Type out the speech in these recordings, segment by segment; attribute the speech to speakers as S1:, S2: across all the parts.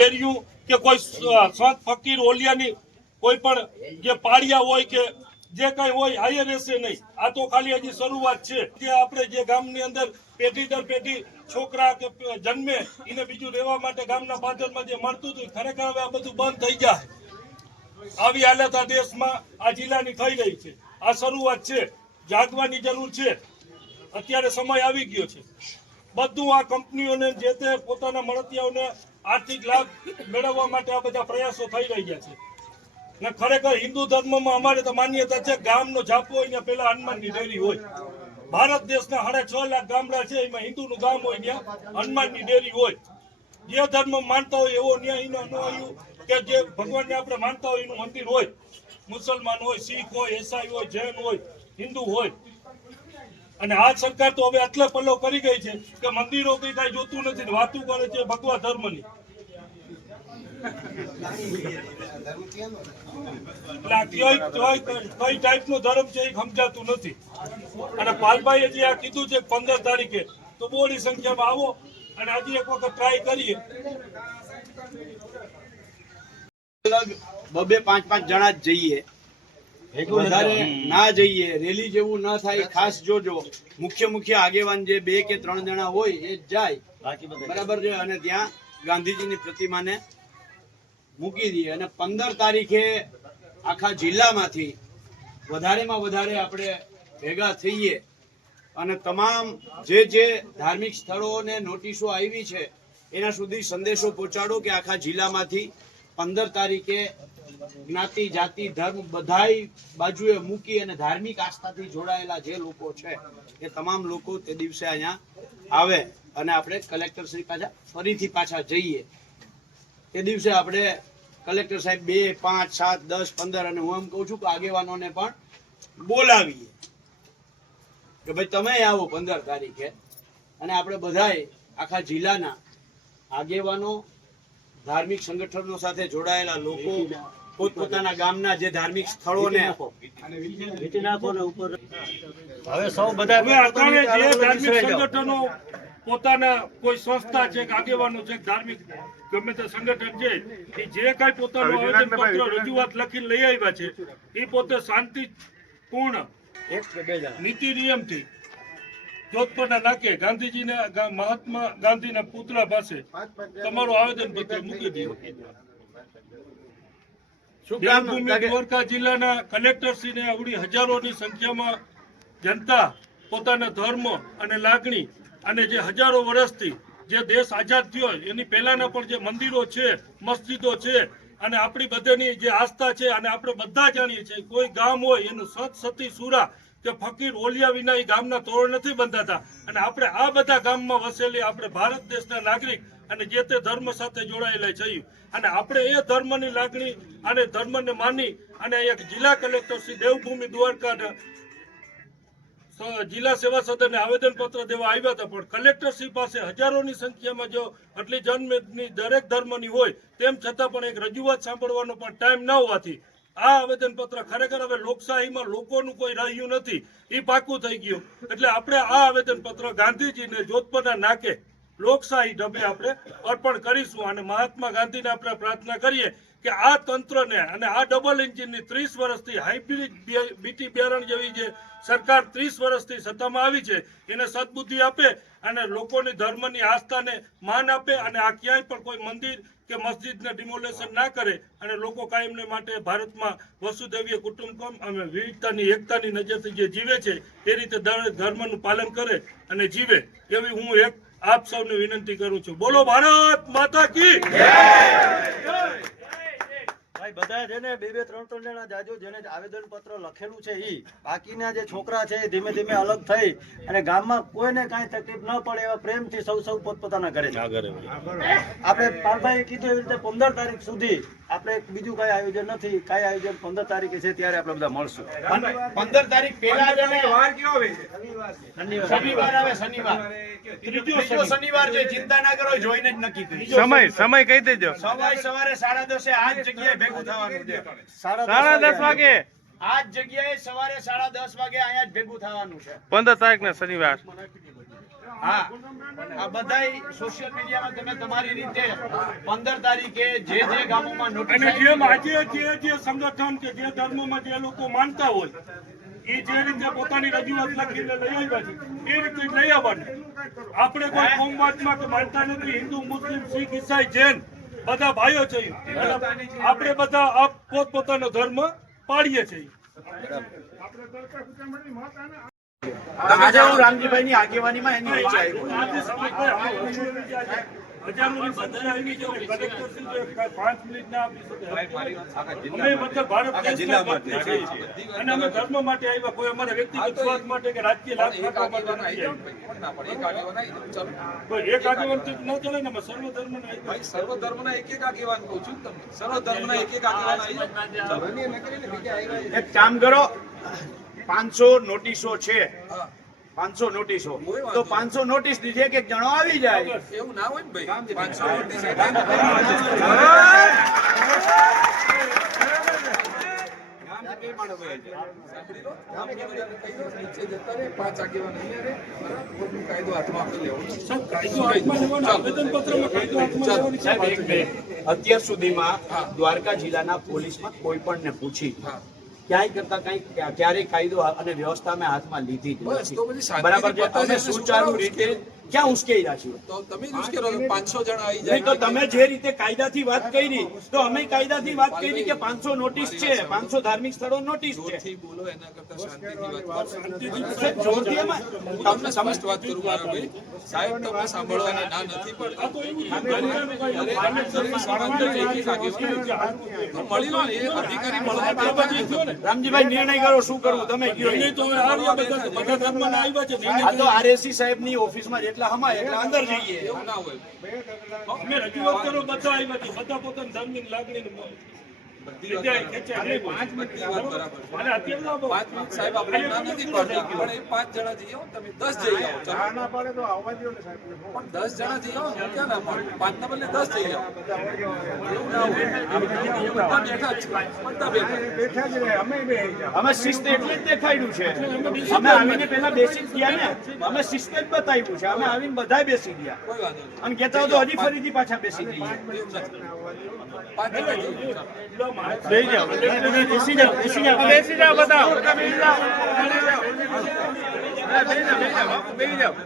S1: ડેરિયું કે કોઈ સંત ફકીર ઓલિયાની કોઈ પણ જે પાળિયા હોય કે જે કઈ હોય હાયર રહેશે નહીં. આ તો ખાલી હજી શરૂઆત છે. કે આપણે જે ગામની અંદર પેઢી દર પેઢી છોકરા કે જન્મે, એને બીજું રહેવા માટે ગામના પાદરમાં જે મળતું હતું ખરેખર હવે આ બધું બંધ થઈ જાય. આવી હાલત આ દેશમાં, આ જિલ્લાની થઈ રહી છે. આ શરૂઆત છે. જાગવાની જરૂર છે. અત્યારે સમય આવી ગયો છે. બધું આ કંપનીઓને જે તે પોતાના મળતિયાઓને આર્થિક લાભ મેળવવા માટે આ બધા પ્રયાસો થઈ રહ્યા છે. ને ખરેખર હિન્દુ ધર્મમાં અમારે તો માન્યતા છે ગામનો જાપો હોય ને પેલા હનુમાનની ડેરી હોય. ભારત દેશના સાડા છ લાખ ગામડા છે, એમાં હિન્દુનું ગામ હોય ત્યાં હનુમાનની ડેરી હોય. જે ધર્મ માનતા હોય એવો ન્યાય ન આવ્યું કે જે ભગવાનને આપણે માનતા હોય એનું મંદિર હોય. મુસલમાન હોય, શીખ હોય, ઈસાઈ હોય, જૈન હોય, હિન્દુ હોય. અને આ સરકાર તો હવે એટલે પલ્લો કરી ગઈ છે કે મંદિરો કઈ કઈ જોતું નથી વાતું કરે છે ભગવા ધર્મ છે એ સમજાતું નથી. અને પાલભાઈએ જે આ કીધું છે પંદર તારીખે, તો બોડી સંખ્યામાં આવો અને હજી એક વખત ટ્રાય કરીએ.
S2: બબે પાંચ પાંચ જણા જ જઈએ. વધારે ના જઈએ રેલી જેવું ના થાય ખાસ જોજો. મુખ્ય મુખ્ય આગેવાન જે બે કે ત્રણ જણા હોય એ જાય. બરાબર છે? અને ત્યાં ગાંધીજીની પ્રતિમાને મૂકી દઈએ. અને પંદર તારીખે આખા જિલ્લામાંથી વધારેમાં વધારે આપણે ભેગા થઈએ. અને તમામ જે જે ધાર્મિક સ્થળોને નોટિસો આવી છે એના સુધી સંદેશો પહોંચાડો કે આખા જિલ્લામાંથી પંદર તારીખે જ્ઞાતિ, જાતિ, ધર્મ બધાય બાજુએ મૂકી અને ધાર્મિક આસ્થાથી જોડાયેલા જે લોકો છે, એ તમામ લોકો તે દિવસે અહીંયા આવે અને આપણે કલેક્ટર શ્રી પાછા ફરીથી પાછા જઈએ. તે દિવસે આપણે કલેક્ટર સાહેબ બે, પાંચ, સાત, દસ, પંદર અને હું એમ કહું છું કે આગેવાનોને પણ બોલાવીએ કે ભાઈ તમે આવો પંદર તારીખે. અને આપણે બધાય આખા જિલ્લાના આગેવાનો ધાર્મિક સંગઠનો સાથે જોડાયેલા લોકો પોતપોતાના ગામના જે ધાર્મિક સ્થળોને
S3: હવે સૌ બધા
S1: જે ધાર્મિક સંગઠનો પોતાના કોઈ સંસ્થા છે કે આગેવાનો છે ધાર્મિક ગમે તે સંગઠન છે એ જે કઈ પોતાનું આવેદન પત્ર રજૂઆત લખી લઈ આવ્યા છે એ પોતે શાંતિપૂર્ણ નીતિ નિયમથી જોધપુરના નાકે ગાંધીજીના મહાત્મા ગાંધીના પુતળા પાસે તમારું આવેદન પત્ર મૂકી દો. દેવભૂમિ દ્વારકા જિલ્લાના કલેક્ટરશ્રીને આવડી હજારોની સંખ્યામાં જનતા પોતાના ધર્મ અને લાગણી અને જે હજારો વર્ષથી જે દેશ આઝાદ થયો એની પહેલાના પણ જે મંદિરો છે મસ્જિદો છે અને આપણી બધાની જે આસ્થા છે અને આપણે બધા જાણીએ છીએ કોઈ ગામ હોય એનું સત સતી સુરા કે ફકીર ઓલિયા વિના એ ગામના તોરણ નથી બંધાતા. અને આપણે આ બધા ગામમાં વસેલી આપણે ભારત દેશના નાગરિક અને જે તે ધર્મ સાથે જોડાયેલા છે અને આપણે એ ધર્મની લાગણી અને ધર્મને માની અને એક જિલ્લા કલેક્ટર શ્રી દેવભૂમિ દ્વારકા જિલ્લા સેવા સદનને આવેદન પત્ર દેવા આવ્યા હતા. પણ કલેક્ટરશ્રી પાસે હજારોની સંખ્યામાં જો આટલી જન્મની દરેક ધર્મની હોય, તેમ છતાં પણ એક રજૂઆત સાંભળવાનો પણ ટાઈમ ન હોવાથી આ આવેદન પત્ર ખરેખર હવે લોકશાહીમાં લોકોનું કોઈ રહ્યું નથી. એ પાકું થઈ ગયું. એટલે આપણે આ આવેદન પત્ર ગાંધીજીને જોધપુરના નાકે લોકશાહી ઢબે આપણે અર્પણ કરીશું અને મહાત્મા ગાંધીને આપણે પ્રાર્થના કરીએ કે આ તંત્રને અને આ ડબલ એન્જિનની ત્રીસ વર્ષથી હાઇબ્રિડ બીટી બિયારણ જેવી જે સરકાર ત્રીસ વર્ષથી સત્તામાં આવી છે, એને સદબુદ્ધિ આપે અને લોકોની ધર્મની આસ્થાને માન આપે અને આ ક્યાંય પણ કોઈ મંદિર કે મસ્જિદને ડિમોલેશન ના કરે અને લોકો કાયમને માટે ભારતમાં વસુદેવીય કુટુંબકમ અને વિવિધતાની, એકતાની નજરથી જે જીવે છે, એ રીતે ધર્મનું પાલન કરે અને જીવે, એવી હું એક આપ સૌને વિનંતી કરું છું. બોલો ભારત માતા કી
S3: ભાઈ બધા છે ને બે બે ત્રણ ત્રણ જણા જાજો જેને આવેદન પત્ર લખેલું છે ઈ બાકીના જે છોકરા છે એ ધીમે ધીમે અલગ થઈ અને ગામમાં કોઈને કાંઈ તકલીફ ન પડે એવા પ્રેમથી સૌ સૌ પોતપોતાના ઘરે. આપણે પાલભાઈએ કીધું એવી રીતે પંદર તારીખ સુધી આપણે બીજું કઈ આયોજન નથી કઈ આયોજન પંદર તારીખે છે ત્યારે આપણે બધા મળશું.
S2: પંદર તારીખ પહેલા અને શનિવાર આવે શનિવાર ત્રીજો શનિવાર. છે ચિંતા ના કરો જોઈને જ નક્કી કરી
S4: સમય સમય કહી દેજો.
S2: સવારે સવારે સાડા દસે આ જગ્યાએ ભેગું થવાનું છે.
S4: સાડા દસ વાગે.
S2: આ જગ્યાએ સવારે સાડા દસ વાગે અહીંયા જ ભેગું થવાનું છે.
S4: પંદર તારીખ ના શનિવાર.
S2: હા. આ બધાય સોશિયલ મીડિયામાં તમે તમારી રીતે પંદર તારીખે જે જે ગામોમાં નોટિસ
S1: અને જેમ આજે જે જે સંગઠન કે જે ધર્મમાં જે લોકો માનતા હોય એ જે રીતે પોતાની રજૂઆત લખીને લઈ આવ્યા છે એ રીતે લઈ આવવાની. આપણે કોઈ કોમવાદમાં તો માનતા નથી હિન્દુ મુસ્લિમ શીખ ઈસાઈ જૈન બધા ભાઈઓ છે આપણે બધા પોતપોતાનો ધર્મ પાડીએ છીએ.
S2: આજે હું રામજીભાઈની આગેવાનીમાં એની નીચે આવ્યો
S1: આજે સમજભાઈ હજારોની સંખ્યા આવી છે. કલેક્ટરશ્રી જે પાંચ મિનિટ ના આપી શકે. અમે મતલબ ભારત દેશના ભક્તિ છીએ. અને અમે ધર્મ માટે આવ્યા. કોઈ અમારા વ્યક્તિગત સ્વાર્થ માટે કે રાજકીય લાભ ખાટવા માટે નથી આવ્યા. કોઈ એક ન ચાલે અમે સર્વ ધર્મ
S5: ભાઈ સર્વ ધર્મના એક એક આગેવાન કહું છું તમને. સર્વ ધર્મના એક એક આગેવાન આવી જાઓ.
S2: એક કામ કરો. પાંચસો નોટિસો છે. પાંચસો નોટિસો. તો પાંચસો નોટિસ દીધી એક જણો આવી જાય?
S5: એવું ના હોય ને ભાઈ. પાંચસો
S2: અત્યાર સુધીમાં દ્વારકા જિલ્લાના પોલીસમાં કોઈ પણ ને પૂછી
S5: હા.
S2: ક્યાંય કરતા કઈ ક્યારેય કાયદો અને વ્યવસ્થા મેં હાથમાં લીધી બરાબર છે? અમે સુચારુ રીતે ક્યાં ઉશ્કેરી નાખ્યું
S5: તો તમે જ ઉશ્કેરો પાંચસો જણ આવી
S2: જાય તો તમે જે રીતે કાયદાથી વાત કરી તો અમે કાયદાથી વાત કરી કે પાંચસો નોટિસ છે પાંચસો ધાર્મિક સ્થળો નોટિસ છે
S5: બોલો એના કરતા શાંતિથી વાત કરો
S2: જોરથી
S5: તમને સ્પષ્ટ વાત કરું મારા ભાઈ સાહેબ તમને સાંભળવાની ના નથી પડતી દરેક દરેક સમાજના એક એક આગેવાન તો મળી લો ને અધિકારી મળવા
S2: રામજીભાઈ નિર્ણય કરો શું કરવું તમે કયો
S1: સાહેબ તો બધા બધા આવ્યા છે
S2: આ તો આરએસસી સાહેબની ઓફિસમાં જેટલા હમાય એટલા અંદર જઈએ.
S5: એવું ના હોય.
S1: રજૂઆત કરો બધા આવ્યા બધા પોતાની ધર્મની લાગણીને
S5: બધી વાત બરાબર.
S1: અને અત્યારના તો-
S5: પાંચ મિનિટ સાહેબ આપણે નથી પાડતા. પણ એ પાંચ જણા જઈ આવો તમે દસ જઈ આવો ચાલો. પણ દસ જણા જઈ આવો ક્યાં ના પાડું? પાંચ ના બદલે દસ જઈ આવો એવું ના હોય. બધા બેઠા જ છે બધા બેઠા
S2: અમે શિસ્ત એટલે જ દેખાડ્યું છે. અમે આવીને પેલા બેસી ગયા ને. અમે શિસ્ત જ બતાવ્યું છે. અમે આવીને બધા બેસી ગયા.
S5: કોઈ
S2: અને કહેતા હોય તો હજી ફરીથી પાછા બેસી જઈએ. બેસી જાઓ બેસી જાઓ બેસી જાઓ બેસી જાઓ બેસી જાઓ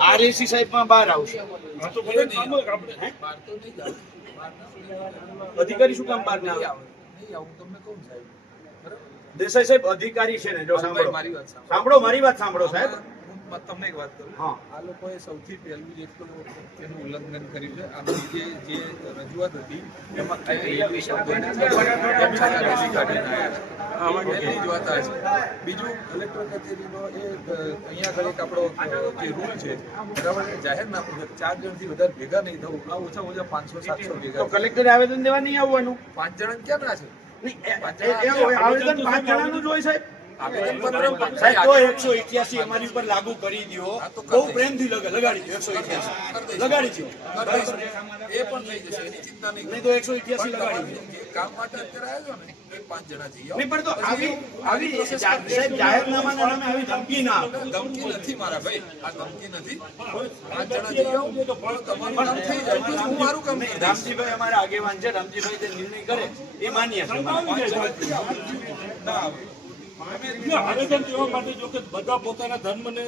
S2: આરએસી સાહેબમાં બહાર આવશે. અધિકારી શું કામ બહાર ના આવે? દેસાઈ સાહેબ અધિકારી છે ને જો સાંભળો.
S5: મારી વાત. સાંભળો
S2: મારી વાત સાંભળો સાહેબ.
S5: હું તમને એક વાત કરું. આ લોકોએ સૌથી પહેલું જે એનું ઉલ્લંઘન કર્યું છે. આની જે જે રજૂઆત હતી એમાં કઈ છે. બીજું કલેક્ટર કચેરીનો એ અહીંયા આગળ એક આપણો જે રૂલ છે બરાબર જાહેર જાહેરનામું છે ચાર જણથી વધારે ભેગા નહીં થવું. આ ઓછામાં ઓછા પાંચસો સાતસો ભેગા
S2: કલેક્ટરે આવેદન દેવા નહીં આવવાનું?
S5: પાંચ જણા ક્યાં ના છે?
S2: આવેદન પાંચ જણાનું જ હોય સાહેબ. એકસો ઇઠ્યાસી અમારી ઉપર લાગુ કરી દો
S5: તો
S2: બહુ
S5: કરી
S2: પ્રેમથી લગાડી દો એકસો ઇઠ્યાસી લગાડી દો
S5: એ પણ થઈ જશે એની ચિંતા નહીં
S2: નહીં તો એકસો ઇઠ્યાસી લગાડી દો
S5: કામ માટે અત્યારે આવ્યો ને? પાંચ જણા જઈ
S2: નહીં પણ તો આવી આવી
S5: process
S2: જા-
S5: કરી
S2: સાહેબ જાહેરનામાના નામે આવી ધમકી ના
S5: ધમકી નથી મારા ભાઈ. આ ધમકી નથી. પાંચ જણા જઈ આવો તમારું કામ થઈ જાય. હું મારું કામ કરી
S2: રામજીભાઈ અમારા આગેવાન છે. રામજીભાઈ જે નિર્ણય કરે એ માન્ય છે.
S5: ના
S1: આવેદન દેવા માટે જો કે બધા પોતાના ધર્મને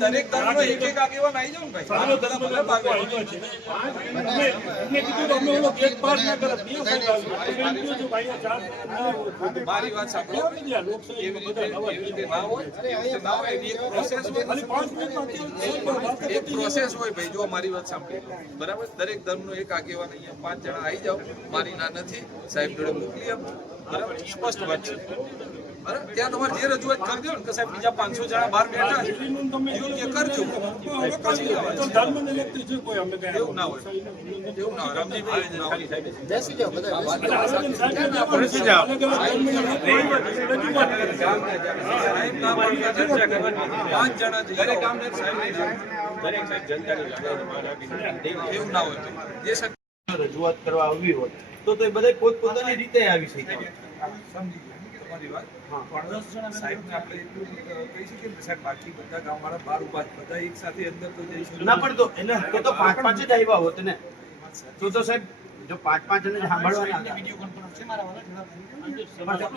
S5: દરેક ધર્મનો એક એક આગેવાન આવી જાઓ ભાઈ.
S1: સારો ધર્મને લોકો છે. અમે કીધું અમે ઓલો ગેટ પાર ના કરે. બે સાઈડ આવ્યું. અમે એમ કહ્યું કે ભાઈ આ ચાર
S5: મારી વાત સાંભળો. એક પ્રોસેસ હોય. ભાઈ જો મારી વાત સાંભળી. બરાબર? દરેક ધર્મનો એક આગેવાન અહીંયા પાંચ જણા આવી જાઓ. મારી ના નથી. સાહેબ જોડે મોકલી આપો બરાબર? સ્પષ્ટ વાત છે. બરાબર ત્યાં તમારે જે રજૂઆત કરી દો ને કે સાહેબ બીજા પાંચસો જણા બહાર બેઠા છે યોગ્ય કરજો. પછી એવું ના હોય. એવું ના હોય.
S1: સાહેબ. રજૂઆત
S5: એવું ના હોય જે
S2: કરવા આવવી હોય તો તે બધા પોતપોતાની રીતે આવી શકે.
S5: સમજી ગયો. તમારી વાત. પણ સાહેબને આપણે એટલું કહી શકીએ ને સાહેબ બાકી બધા ગામવાળા બાર ઊભા બધા એક સાથે અંદર તો જઈશું.
S2: ના પણ તો એટલે તો પાંચ પાંચ જ આવ્યા હોત ને. તો તો સાહેબ જો પાંચ પાંચ જણ સાંભળવાના હતા.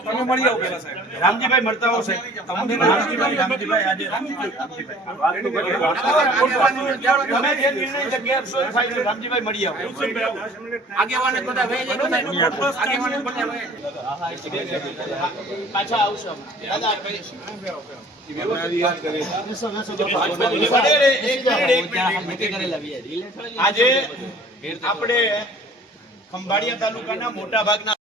S5: તમે મળી આવો પેલા સાહેબ.
S2: રામજીભાઈ મળતા આવો. સાહેબ
S5: તમને
S2: રામજીભાઈ. રામજીભાઈ આજે તમે જે નિર્ણય જગ્યાએ આપશો એ થાય રામજીભાઈ મળી આવો. પાછા આવશો દાદા આજે આપણે ખંભાળિયા તાલુકાના મોટા ભાગના